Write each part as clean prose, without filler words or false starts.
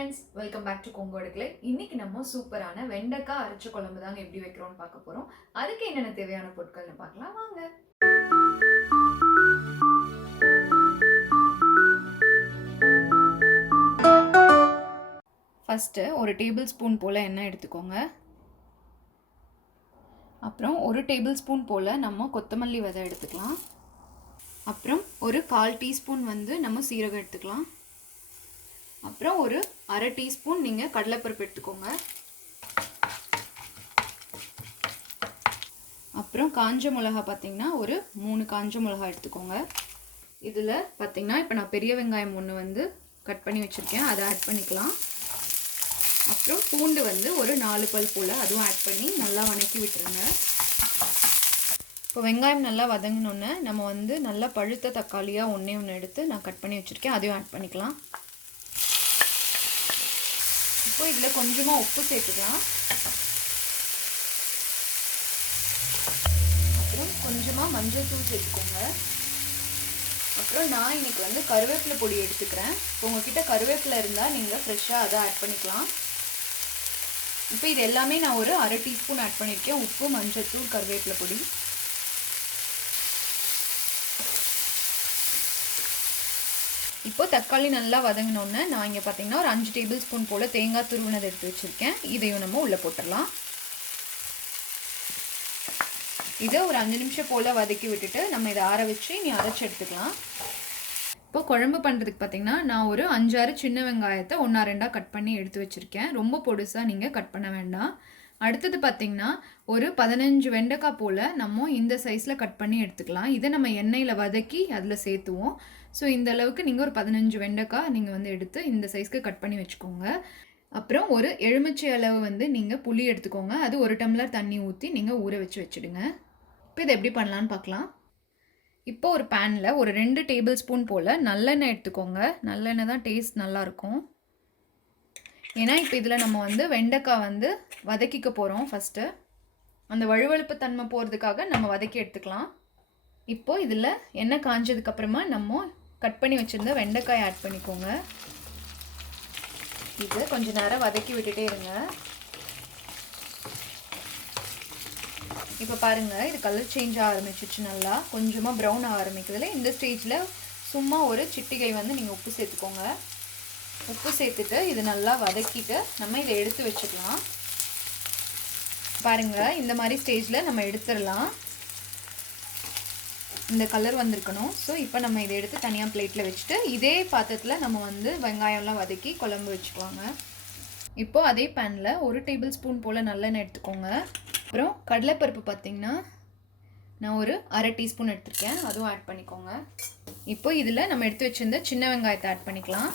Friends, welcome back to கொங்கோடுக்களை. இன்னைக்கு நம்ம சூப்பரான வெண்டைக்காய் அரைச்ச குழம்பு தாங்க எப்படி வைக்கிறோம்னு பார்க்க போறோம். அதுக்கு என்னென்ன தேவையான பொருட்கள்னு பார்க்கலாம் வாங்க. ஃபர்ஸ்ட் ஒரு டேபிள் ஸ்பூன் போல எண்ணெய் எடுத்துக்கோங்க. அப்புறம் ஒரு டேபிள் ஸ்பூன் போல நம்ம கொத்தமல்லி விதை எடுத்துக்கலாம். அப்புறம் ஒரு 1/4 டீஸ்பூன் நம்ம சீரகம் எடுத்துக்கலாம். அப்புறம் ஒரு 1/2 டீஸ்பூன் நீங்கள் கடலைப்பருப்பு எடுத்துக்கோங்க. அப்புறம் காஞ்ச மிளகா பார்த்தீங்கன்னா ஒரு 3 காஞ்ச மிளகா எடுத்துக்கோங்க. இதில் பார்த்தீங்கன்னா இப்போ நான் பெரிய வெங்காயம் ஒன்று கட் பண்ணி வச்சுருக்கேன், அதை ஆட் பண்ணிக்கலாம். அப்புறம் பூண்டு ஒரு 4 பல் போல் அதுவும் ஆட் பண்ணி நல்லா வதக்கி விட்டுருங்க. இப்போ வெங்காயம் நல்லா வதங்கினோன்னே நம்ம நல்லா பழுத்த தக்காளியாக ஒன்று எடுத்து நான் கட் பண்ணி வச்சுருக்கேன், அதையும் ஆட் பண்ணிக்கலாம். இப்போ இதில் கொஞ்சமாக உப்பு சேர்த்துக்கலாம். அப்புறம் கொஞ்சமாக மஞ்சள் தூள் சேர்த்துக்கோங்க. அப்புறம் நான் இன்னைக்கு கருவேப்பிலை பொடி எடுத்துக்கிறேன். இப்போ உங்ககிட்ட கருவேப்பிலை இருந்தால் நீங்கள் ஃப்ரெஷ்ஷாக அதை ஆட் பண்ணிக்கலாம். இப்போ இது எல்லாமே நான் ஒரு 1/2 டீஸ்பூன் ஆட் பண்ணியிருக்கேன். உப்பு, மஞ்சள் தூள், கருவேப்பிலை பொடி. இப்போ தக்காளி நல்லா வதங்கினோன்னே நான் இங்கே பார்த்தீங்கன்னா ஒரு 5 டேபிள் ஸ்பூன் போல் தேங்காய் துருவினது எடுத்து வச்சுருக்கேன். இதையும் நம்ம உள்ளே போட்டுடலாம். இதை ஒரு 5 நிமிஷம் போல் வதக்கி விட்டுட்டு நம்ம இதை ஆற வச்சு நீ அரைச்சி எடுத்துக்கலாம். இப்போ குழம்பு பண்ணுறதுக்கு பார்த்தீங்கன்னா நான் ஒரு 5-6 சின்ன வெங்காயத்தை 1-2 கட் பண்ணி எடுத்து வச்சுருக்கேன். ரொம்ப பொடுசாக நீங்கள் கட் பண்ண வேண்டாம். அடுத்தது பார்த்திங்கன்னா ஒரு 15 வெண்டைக்காய் போல் நம்ம இந்த சைஸில் கட் பண்ணி எடுத்துக்கலாம். இதை நம்ம எண்ணெயில் வதக்கி அதில் சேர்த்துவோம். ஸோ இந்த அளவுக்கு நீங்கள் ஒரு 15 வெண்டைக்காய் நீங்கள் எடுத்து இந்த சைஸ்க்கு கட் பண்ணி வச்சுக்கோங்க. அப்புறம் ஒரு எலுமிச்சை அளவு நீங்கள் புளி எடுத்துக்கோங்க. அது 1 டம்ளர் தண்ணி ஊற்றி நீங்கள் ஊற வச்சு வச்சுடுங்க. இப்போ இதை எப்படி பண்ணலான்னு பார்க்கலாம். இப்போ ஒரு பேனில் ஒரு 2 டேபிள் ஸ்பூன் போல் நல்லெண்ணெய் எடுத்துக்கோங்க. நல்லெண்ணெய் தான் டேஸ்ட் நல்லாயிருக்கும். ஏன்னா இப்போ இதில் நம்ம வெண்டைக்காய் வதக்கிக்க போகிறோம். ஃபஸ்ட்டு அந்த வழுவழுப்பு தன்மை போகிறதுக்காக நம்ம வதக்கி எடுத்துக்கலாம். இப்போது இதில் எண்ணெய் காஞ்சதுக்கப்புறமா நம்ம கட் பண்ணி வச்சுருந்த வெண்டைக்காய் ஆட் பண்ணிக்கோங்க. இது கொஞ்சம் நேரம் வதக்கி விட்டுட்டே இருங்க. இப்போ பாருங்கள், இது கலர் சேஞ்ச் ஆக ஆரம்பிச்சிச்சு, நல்லா கொஞ்சமாக ப்ரௌன் ஆக ஆரம்பிக்கிறதுல. இந்த ஸ்டேஜில் சும்மா ஒரு சிட்டிகை நீங்கள் உப்பு சேர்த்துக்கோங்க. உப்பு சேர்த்துட்டு இது நல்லா வதக்கிட்டு நம்ம இதை எடுத்து வச்சுக்கலாம். பாருங்கள், இந்த மாதிரி ஸ்டேஜில் நம்ம எடுத்துடலாம். இந்த கலர் வந்திருக்கணும். ஸோ இப்போ நம்ம இதை எடுத்து தனியாக பிளேட்டில் வச்சுட்டு இதே பாத்திரத்தில் நம்ம வெங்காயம்லாம் வதக்கி குழம்பு வச்சுக்குவாங்க. இப்போது அதே பேனில் ஒரு டேபிள் ஸ்பூன் போல் நல்லெண்ணெய் எடுத்துக்கோங்க. அப்புறம் கடலைப்பருப்பு பார்த்திங்கன்னா நான் ஒரு 1/2 டீஸ்பூன் எடுத்துருக்கேன், அதுவும் ஆட் பண்ணிக்கோங்க. இப்போ இதில் நம்ம எடுத்து வச்சுருந்த சின்ன வெங்காயத்தை ஆட் பண்ணிக்கலாம்.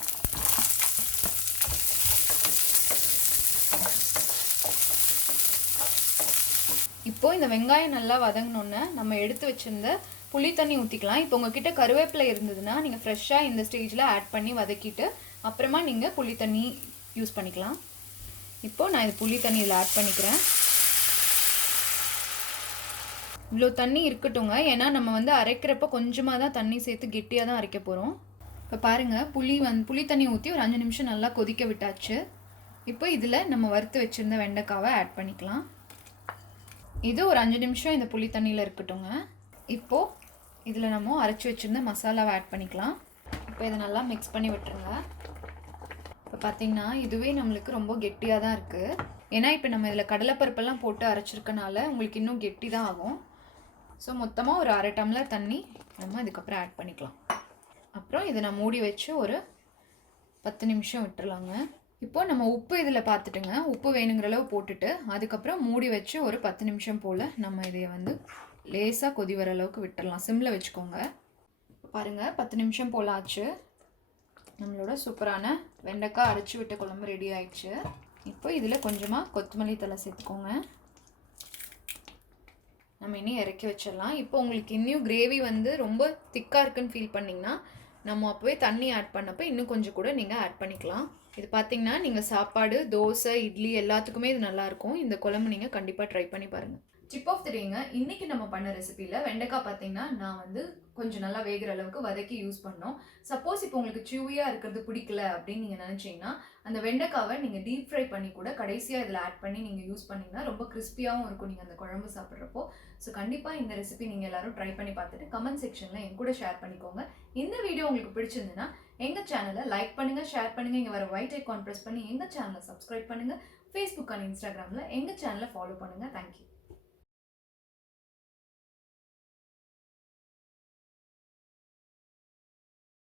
இப்போது இந்த வெங்காயம் நல்லா வதங்கினோன்னே நம்ம எடுத்து வச்சுருந்த புளி தண்ணி ஊற்றிக்கலாம். இப்போ உங்ககிட்ட கருவேப்பிலை இருந்ததுன்னா நீங்கள் ஃப்ரெஷ்ஷாக இந்த ஸ்டேஜில் ஆட் பண்ணி வதக்கிட்டு அப்புறமா நீங்கள் புளி தண்ணி யூஸ் பண்ணிக்கலாம். இப்போது நான் இது புளி தண்ணி இதில் ஆட் பண்ணிக்கிறேன். இவ்வளோ தண்ணி இருக்கட்டுங்க, ஏன்னா நம்ம அரைக்கிறப்ப கொஞ்சமாக தான் தண்ணி சேர்த்து கெட்டியாக தான் அரைக்க போகிறோம். இப்போ பாருங்கள், புளி தண்ணி ஊற்றி ஒரு 5 நிமிஷம் நல்லா கொதிக்க விட்டாச்சு. இப்போ இதில் நம்ம வறுத்து வச்சுருந்த வெண்டைக்காவை ஆட் பண்ணிக்கலாம். இது ஒரு 5 நிமிஷம் இந்த புளி தண்ணியில் இருக்கட்டுங்க. இப்போது இதில் நம்ம அரைச்சி வச்சுருந்த மசாலாவை ஆட் பண்ணிக்கலாம். இப்போ இதை நல்லா மிக்ஸ் பண்ணி விட்டுருங்க. இப்போ பார்த்திங்கன்னா இதுவே நம்மளுக்கு ரொம்ப கெட்டியாக தான் இருக்குது. ஏன்னா இப்போ நம்ம இதில் கடலைப்பருப்பெல்லாம் போட்டு அரைச்சிருக்கனால உங்களுக்கு இன்னும் கெட்டி தான் ஆகும். ஸோ மொத்தமாக ஒரு 1/2 டம்ளர் தண்ணி நம்ம இதுக்கப்புறம் ஆட் பண்ணிக்கலாம். அப்புறம் இதை நான் மூடி வச்சு ஒரு 10 நிமிஷம் விட்டுருலாங்க. இப்போது நம்ம உப்பு இதில் பார்த்துட்டுங்க, உப்பு வேணுங்கிற அளவு போட்டுட்டு அதுக்கப்புறம் மூடி வச்சு ஒரு 10 நிமிஷம் போல் நம்ம இதை லேசாக கொதி வர அளவுக்கு விட்டுடலாம். சிம்மில் வச்சுக்கோங்க. பாருங்கள், 10 நிமிஷம் போல் ஆச்சு. நம்மளோட சூப்பரான வெண்டைக்காய் அரைச்சி விட்ட குழம்பு ரெடி ஆயிடுச்சு. இப்போ இதில் கொஞ்சமாக கொத்தமல்லி தழை சேர்த்துக்கோங்க. நம்ம இனி இறக்கி வச்சிடலாம். இப்போ உங்களுக்கு இன்னும் கிரேவி ரொம்ப திக்காக இருக்குன்னு ஃபீல் பண்ணிங்கன்னா நம்ம அப்போவே தண்ணி ஆட் பண்ணப்போ இன்னும் கொஞ்சம் கூட நீங்கள் ஆட் பண்ணிக்கலாம். இது பார்த்திங்கன்னா நீங்கள் சாப்பாடு, தோசை, இட்லி எல்லாத்துக்குமே இது நல்லாயிருக்கும். இந்த குழம்பு நீங்கள் கண்டிப்பாக ட்ரை பண்ணி பாருங்கள். டிப் ஆஃப் த டேங்க, இன்னைக்கு நம்ம பண்ண ரெசிபியில் வெண்டைக்காய் பார்த்தீங்கன்னா நான் வந்து கொஞ்சம் நல்லா வேகிற அளவுக்கு வதக்கி யூஸ் பண்ணோம். சப்போஸ் இப்போ உங்களுக்கு சியூவியாக இருக்கிறது பிடிக்கல அப்படின்னு நீங்கள் நினச்சிங்கன்னா அந்த வெண்டைக்காவை நீங்கள் டீப் ஃப்ரை பண்ணி கூட கடைசியாக இதில் ஆட் பண்ணி நீங்கள் யூஸ் பண்ணிங்கன்னா ரொம்ப கிறிஸ்பியாகவும் இருக்கும் நீங்கள் அந்த குழம்பு சாப்பிட்றப்போ. ஸோ கண்டிப்பாக இந்த ரெசிபி நீங்கள் எல்லாரும் ட்ரை பண்ணி பார்த்துட்டு கமெண்ட் செக்ஷனில் என் கூட ஷேர் பண்ணிக்கோங்க. இந்த வீடியோ உங்களுக்கு பிடிச்சிருந்துன்னா எங்கள் சேனலை லைக் பண்ணுங்கள், ஷேர் பண்ணுங்கள், இங்கே வர ஒயிட் ஐகான் ப்ரெஸ் பண்ணி எங்கள் சேனலை சப்ஸ்கிரைப் பண்ணுங்கள். ஃபேஸ்புக் அண்ட் இன்ஸ்டாகிராமில் எங்கள் சேனலை ஃபாலோ பண்ணுங்கள். தேங்க்யூ.